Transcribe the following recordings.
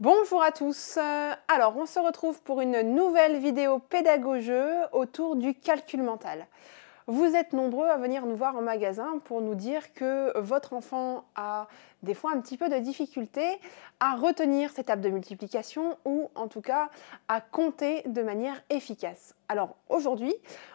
Bonjour à tous. Alors, on se retrouve pour une nouvelle vidéo pédago-jeu autour du calcul mental. Vous êtes nombreux à venir nous voir en magasin pour nous dire que votre enfant a des fois un petit peu de difficulté à retenir ses tables de multiplication ou en tout cas à compter de manière efficace. Alors aujourd'hui,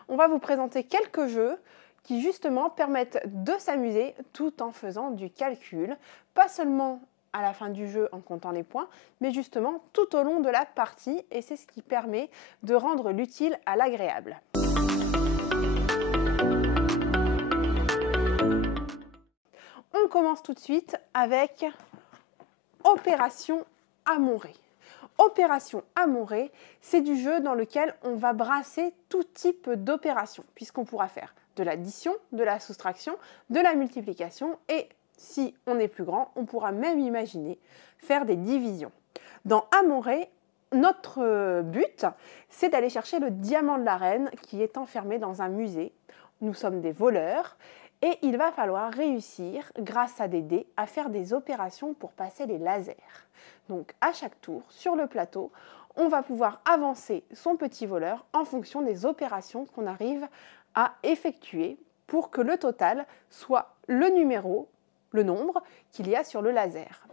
on va vous présenter quelques jeux qui justement permettent de s'amuser tout en faisant du calcul, pas seulement à la fin du jeu en comptant les points, mais justement tout au long de la partie, et c'est ce qui permet de rendre l'utile à l'agréable. On commence tout de suite avec Opération Amouré. Opération Amouré, c'est du jeu dans lequel on va brasser tout type d'opération, puisqu'on pourra faire de l'addition, de la soustraction, de la multiplication et si on est plus grand, on pourra même imaginer faire des divisions. Dans Amouré, notre but, c'est d'aller chercher le diamant de la reine qui est enfermé dans un musée. Nous sommes des voleurs et il va falloir réussir, grâce à des dés, à faire des opérations pour passer les lasers. Donc à chaque tour, sur le plateau, on va pouvoir avancer son petit voleur en fonction des opérations qu'on arrive à effectuer pour que le total soit le numéro, le nombre qu'il y a sur le laser.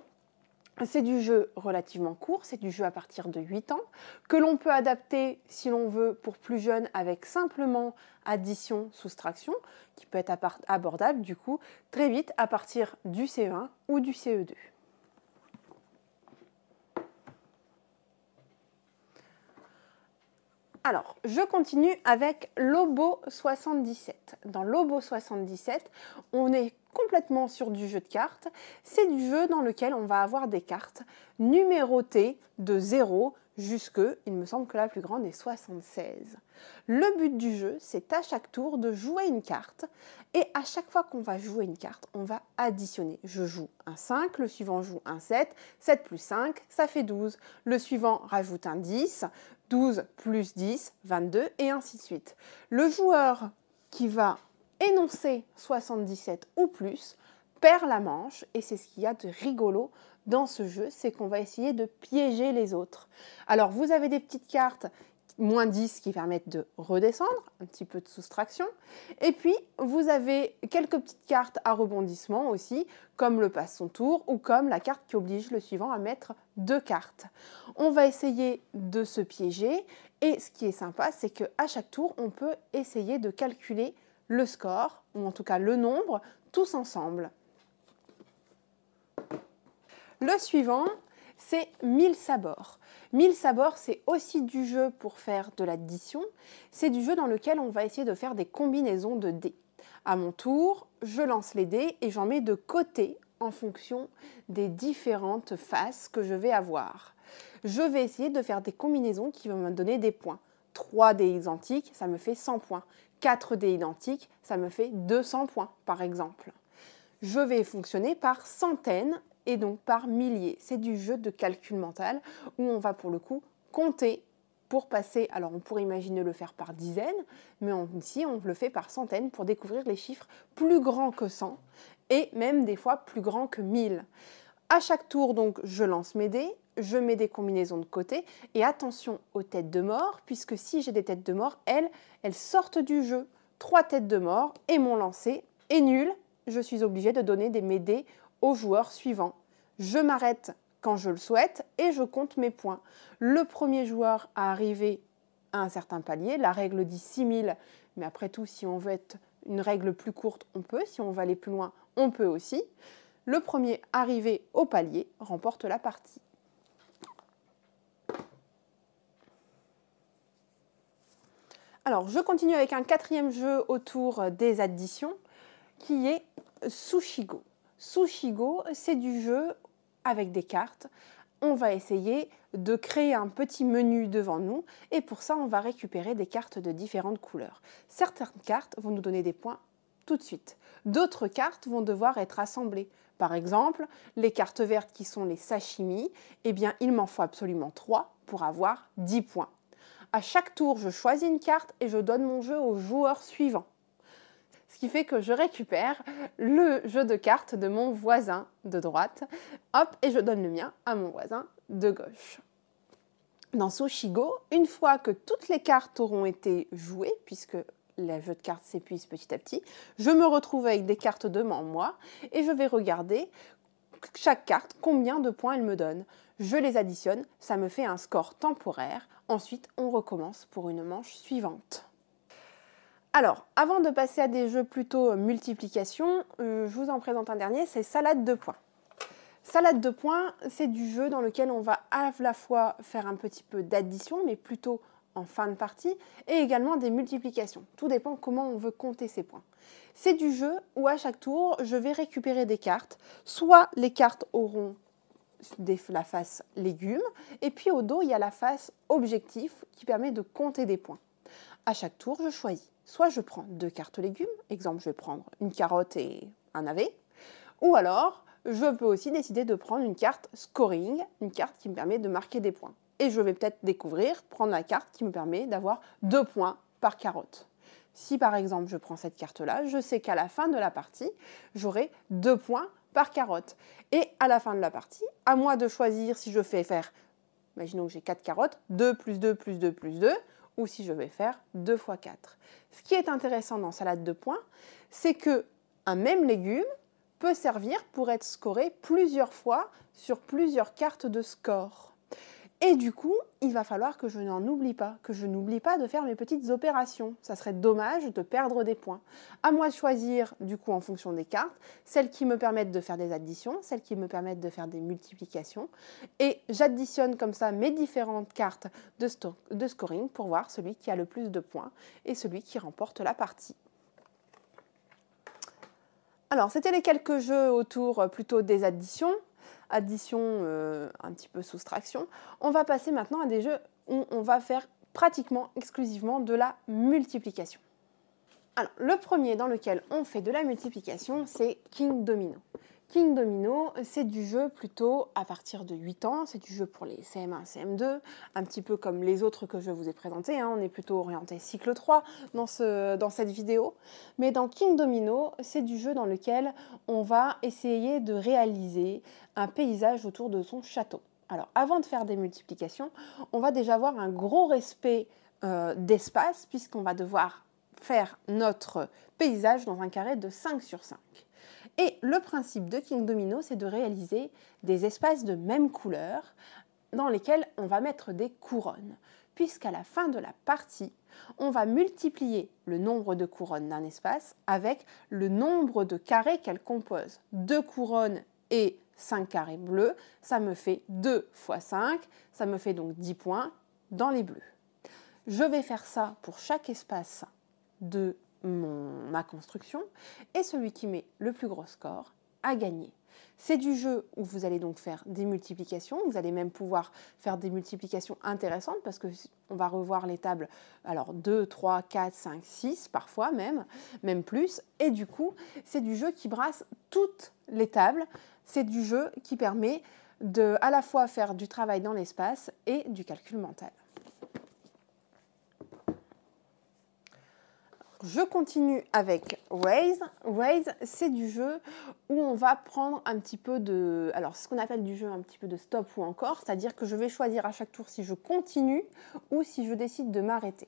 C'est du jeu relativement court, c'est du jeu à partir de 8 ans, que l'on peut adapter si l'on veut pour plus jeunes avec simplement addition, soustraction, qui peut être abordable du coup très vite à partir du CE1 ou du CE2. Alors, je continue avec Lobo 77. Dans Lobo 77, on est complètement sur du jeu de cartes. C'est du jeu dans lequel on va avoir des cartes numérotées de 0 jusque, il me semble que la plus grande est 76. Le but du jeu, c'est à chaque tour de jouer une carte et à chaque fois qu'on va jouer une carte, on va additionner. Je joue un 5, le suivant joue un 7, 7 plus 5, ça fait 12. Le suivant rajoute un 10, 12 plus 10, 22 et ainsi de suite. Le joueur qui va énoncer 77 ou plus perd la manche et c'est ce qu'il y a de rigolo dans ce jeu, c'est qu'on va essayer de piéger les autres. Alors vous avez des petites cartes moins 10 qui permettent de redescendre, un petit peu de soustraction. Et puis, vous avez quelques petites cartes à rebondissement aussi, comme le passe son tour ou comme la carte qui oblige le suivant à mettre 2 cartes. On va essayer de se piéger et ce qui est sympa, c'est qu'à chaque tour, on peut essayer de calculer le score, ou en tout cas le nombre, tous ensemble. Le suivant, c'est 1000 sabords. 1000 sabords, c'est aussi du jeu pour faire de l'addition. C'est du jeu dans lequel on va essayer de faire des combinaisons de dés. À mon tour, je lance les dés et j'en mets de côté en fonction des différentes faces que je vais avoir. Je vais essayer de faire des combinaisons qui vont me donner des points. 3 dés identiques, ça me fait 100 points. 4 dés identiques, ça me fait 200 points, par exemple. Je vais fonctionner par centaines et donc par milliers. C'est du jeu de calcul mental où on va pour le coup compter pour passer, alors on pourrait imaginer le faire par dizaines, mais ici on le fait par centaines pour découvrir les chiffres plus grands que 100 et même des fois plus grands que 1000. À chaque tour, donc, je lance mes dés, je mets des combinaisons de côté et attention aux têtes de mort, puisque si j'ai des têtes de mort, elles sortent du jeu. 3 têtes de mort et mon lancer est nul. Je suis obligée de donner mes dés au joueur suivant. Je m'arrête quand je le souhaite et je compte mes points. Le premier joueur à arriver à un certain palier, la règle dit 6000, mais après tout, si on veut être une règle plus courte, on peut. Si on veut aller plus loin, on peut aussi. Le premier arrivé au palier remporte la partie. Alors, je continue avec un quatrième jeu autour des additions qui est Sushigo. Sushigo, c'est du jeu avec des cartes. On va essayer de créer un petit menu devant nous et pour ça, on va récupérer des cartes de différentes couleurs. Certaines cartes vont nous donner des points tout de suite. D'autres cartes vont devoir être assemblées. Par exemple, les cartes vertes qui sont les sashimi, eh bien, il m'en faut absolument 3 pour avoir 10 points. À chaque tour, je choisis une carte et je donne mon jeu au joueur suivant. Ce qui fait que je récupère le jeu de cartes de mon voisin de droite, hop, et je donne le mien à mon voisin de gauche. Dans Sushigo, une fois que toutes les cartes auront été jouées, puisque le jeu de cartes s'épuise petit à petit, je me retrouve avec des cartes devant moi et je vais regarder chaque carte, combien de points elle me donne. Je les additionne, ça me fait un score temporaire. Ensuite, on recommence pour une manche suivante. Alors, avant de passer à des jeux plutôt multiplication, je vous en présente un dernier, c'est Salade de points. Salade de points, c'est du jeu dans lequel on va à la fois faire un petit peu d'addition, mais plutôt en fin de partie, et également des multiplications. Tout dépend comment on veut compter ces points. C'est du jeu où à chaque tour, je vais récupérer des cartes. Soit les cartes auront la face légumes, et puis au dos, il y a la face objectif qui permet de compter des points. À chaque tour, je choisis. Soit je prends 2 cartes légumes, exemple, je vais prendre une carotte et un navet, ou alors je peux aussi décider de prendre une carte scoring, une carte qui me permet de marquer des points. Et je vais peut-être découvrir, prendre la carte qui me permet d'avoir 2 points par carotte. Si par exemple je prends cette carte-là, je sais qu'à la fin de la partie, j'aurai 2 points par carotte. Et à la fin de la partie, à moi de choisir si je fais faire, imaginons que j'ai 4 carottes, 2 plus 2 plus 2 plus 2, ou si je vais faire 2 fois 4. Ce qui est intéressant dans Salade de points, c'est qu'un même légume peut servir pour être scoré plusieurs fois sur plusieurs cartes de score. Et du coup, il va falloir que je n'en oublie pas, que je n'oublie pas de faire mes petites opérations. Ça serait dommage de perdre des points. À moi de choisir, du coup, en fonction des cartes, celles qui me permettent de faire des additions, celles qui me permettent de faire des multiplications. Et j'additionne comme ça mes différentes cartes de scoring pour voir celui qui a le plus de points et celui qui remporte la partie. Alors, c'était les quelques jeux autour plutôt des additions. Addition, un petit peu soustraction. On va passer maintenant à des jeux où on va faire pratiquement exclusivement de la multiplication. Alors, le premier dans lequel on fait de la multiplication, c'est King Domino. King Domino, c'est du jeu plutôt à partir de 8 ans, c'est du jeu pour les CM1, CM2, un petit peu comme les autres que je vous ai présentés, on est plutôt orienté cycle 3 dans cette vidéo. Mais dans King Domino, c'est du jeu dans lequel on va essayer de réaliser un paysage autour de son château. Alors, avant de faire des multiplications, on va déjà avoir un gros respect d'espace, puisqu'on va devoir faire notre paysage dans un carré de 5 sur 5. Et le principe de King Domino, c'est de réaliser des espaces de même couleur dans lesquels on va mettre des couronnes, puisqu'à la fin de la partie, on va multiplier le nombre de couronnes d'un espace avec le nombre de carrés qu'elle compose. 2 couronnes et 5 carrés bleus, ça me fait 2 fois 5, ça me fait donc 10 points dans les bleus. Je vais faire ça pour chaque espace de ma construction, et celui qui met le plus gros score a gagné. C'est du jeu où vous allez donc faire des multiplications, vous allez même pouvoir faire des multiplications intéressantes parce qu'on va revoir les tables, alors 2, 3, 4, 5, 6 parfois même plus, et du coup c'est du jeu qui brasse toutes les tables, c'est du jeu qui permet de à la fois faire du travail dans l'espace et du calcul mental. Je continue avec Raise. Raise, c'est du jeu où on va prendre un petit peu de... Alors, c'est ce qu'on appelle du jeu un petit peu de stop ou encore, c'est-à-dire que je vais choisir à chaque tour si je continue ou si je décide de m'arrêter.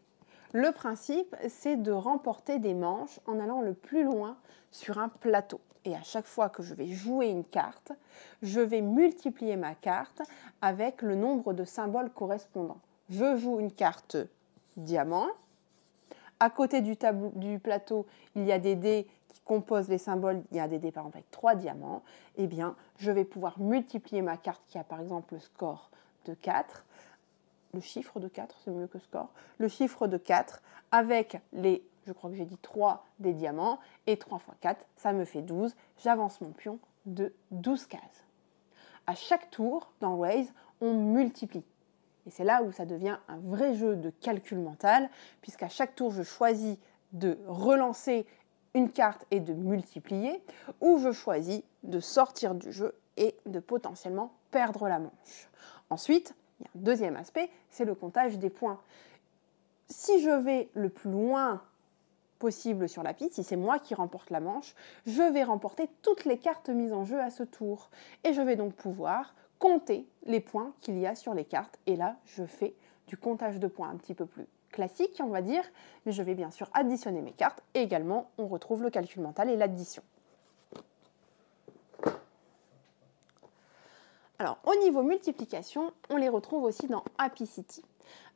Le principe, c'est de remporter des manches en allant le plus loin sur un plateau. Et à chaque fois que je vais jouer une carte, je vais multiplier ma carte avec le nombre de symboles correspondants. Je joue une carte diamant. À côté du plateau, il y a des dés qui composent les symboles. Il y a des dés par exemple avec 3 diamants. Eh bien, je vais pouvoir multiplier ma carte qui a par exemple le score de 4. Le chiffre de 4, c'est mieux que score. Le chiffre de 4 avec les, je crois que j'ai dit 3 des diamants. Et 3 fois 4, ça me fait 12. J'avance mon pion de 12 cases. À chaque tour, dans Raise, on multiplie. Et c'est là où ça devient un vrai jeu de calcul mental, puisqu'à chaque tour, je choisis de relancer une carte et de multiplier, ou je choisis de sortir du jeu et de potentiellement perdre la manche. Ensuite, il y a un deuxième aspect, c'est le comptage des points. Si je vais le plus loin possible sur la piste, si c'est moi qui remporte la manche, je vais remporter toutes les cartes mises en jeu à ce tour. Et je vais donc pouvoir compter les points qu'il y a sur les cartes. Et là, je fais du comptage de points un petit peu plus classique, on va dire, mais je vais bien sûr additionner mes cartes. Et également, on retrouve le calcul mental et l'addition. Alors, au niveau multiplication, on les retrouve aussi dans Happy City.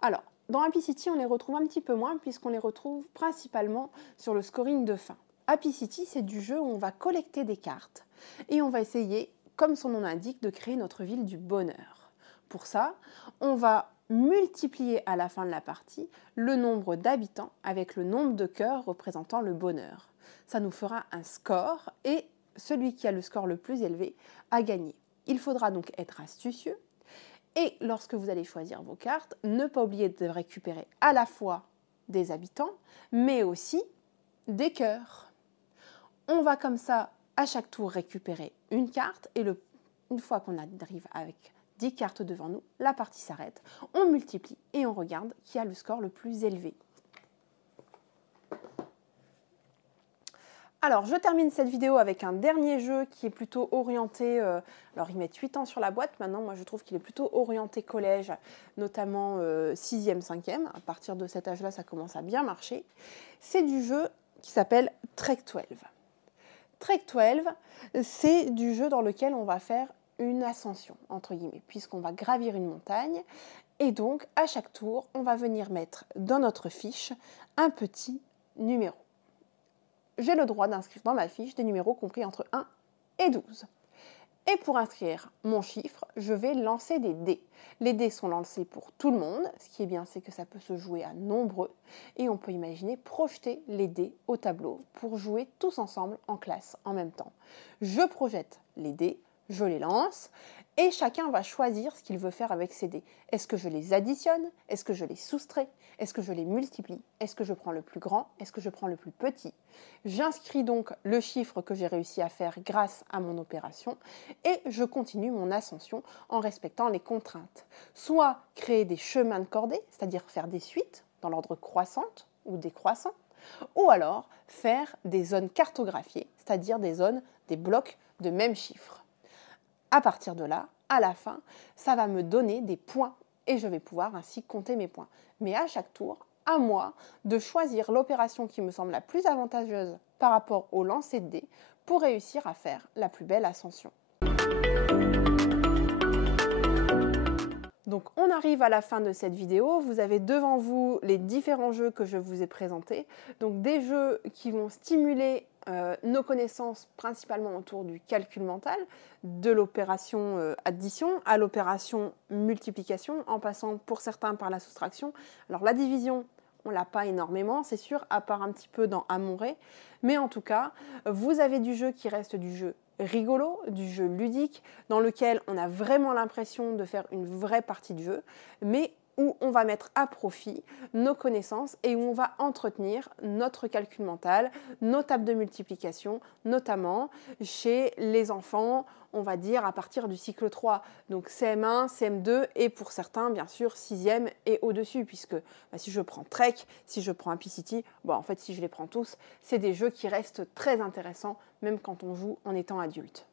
Alors, dans Happy City, on les retrouve un petit peu moins puisqu'on les retrouve principalement sur le scoring de fin. Happy City, c'est du jeu où on va collecter des cartes et on va essayer, comme son nom l'indique, de créer notre ville du bonheur. Pour ça, on va multiplier à la fin de la partie le nombre d'habitants avec le nombre de cœurs représentant le bonheur. Ça nous fera un score et celui qui a le score le plus élevé a gagné. Il faudra donc être astucieux et lorsque vous allez choisir vos cartes, ne pas oublier de récupérer à la fois des habitants, mais aussi des cœurs. On va comme ça, à chaque tour, récupérer une carte et une fois qu'on arrive avec 10 cartes devant nous, la partie s'arrête, on multiplie et on regarde qui a le score le plus élevé. Alors, je termine cette vidéo avec un dernier jeu qui est plutôt orienté, alors ils mettent 8 ans sur la boîte, maintenant moi je trouve qu'il est plutôt orienté collège, notamment 6e, 5e, à partir de cet âge-là ça commence à bien marcher. C'est du jeu qui s'appelle Trek 12. Trek 12, c'est du jeu dans lequel on va faire une ascension, entre guillemets, puisqu'on va gravir une montagne, et donc à chaque tour, on va venir mettre dans notre fiche un petit numéro. J'ai le droit d'inscrire dans ma fiche des numéros compris entre 1 et 12. Et pour inscrire mon chiffre, je vais lancer des dés. Les dés sont lancés pour tout le monde. Ce qui est bien, c'est que ça peut se jouer à nombreux. Et on peut imaginer projeter les dés au tableau pour jouer tous ensemble en classe en même temps. Je projette les dés, je les lance et chacun va choisir ce qu'il veut faire avec ces dés. Est-ce que je les additionne? Est-ce que je les soustrais? Est-ce que je les multiplie? Est-ce que je prends le plus grand? Est-ce que je prends le plus petit? J'inscris donc le chiffre que j'ai réussi à faire grâce à mon opération et je continue mon ascension en respectant les contraintes. Soit créer des chemins de cordée, c'est-à-dire faire des suites dans l'ordre croissante ou décroissant, ou alors faire des zones cartographiées, c'est-à-dire des zones, des blocs de même chiffre. À partir de là, à la fin, ça va me donner des points et je vais pouvoir ainsi compter mes points. Mais à chaque tour, à moi de choisir l'opération qui me semble la plus avantageuse par rapport au lancer de dés pour réussir à faire la plus belle ascension. Donc on arrive à la fin de cette vidéo, vous avez devant vous les différents jeux que je vous ai présentés, donc des jeux qui vont stimuler nos connaissances principalement autour du calcul mental, de l'opération addition à l'opération multiplication, en passant pour certains par la soustraction. Alors la division, on ne l'a pas énormément, c'est sûr, à part un petit peu dans Amonré, mais en tout cas, vous avez du jeu qui reste du jeu rigolo, du jeu ludique, dans lequel on a vraiment l'impression de faire une vraie partie de jeu, mais où on va mettre à profit nos connaissances et où on va entretenir notre calcul mental, nos tables de multiplication, notamment chez les enfants, on va dire à partir du cycle 3, donc CM1, CM2 et pour certains, bien sûr, 6e et au-dessus, puisque si je prends Trek, si je prends Happy City, en fait, si je les prends tous, c'est des jeux qui restent très intéressants, même quand on joue en étant adulte.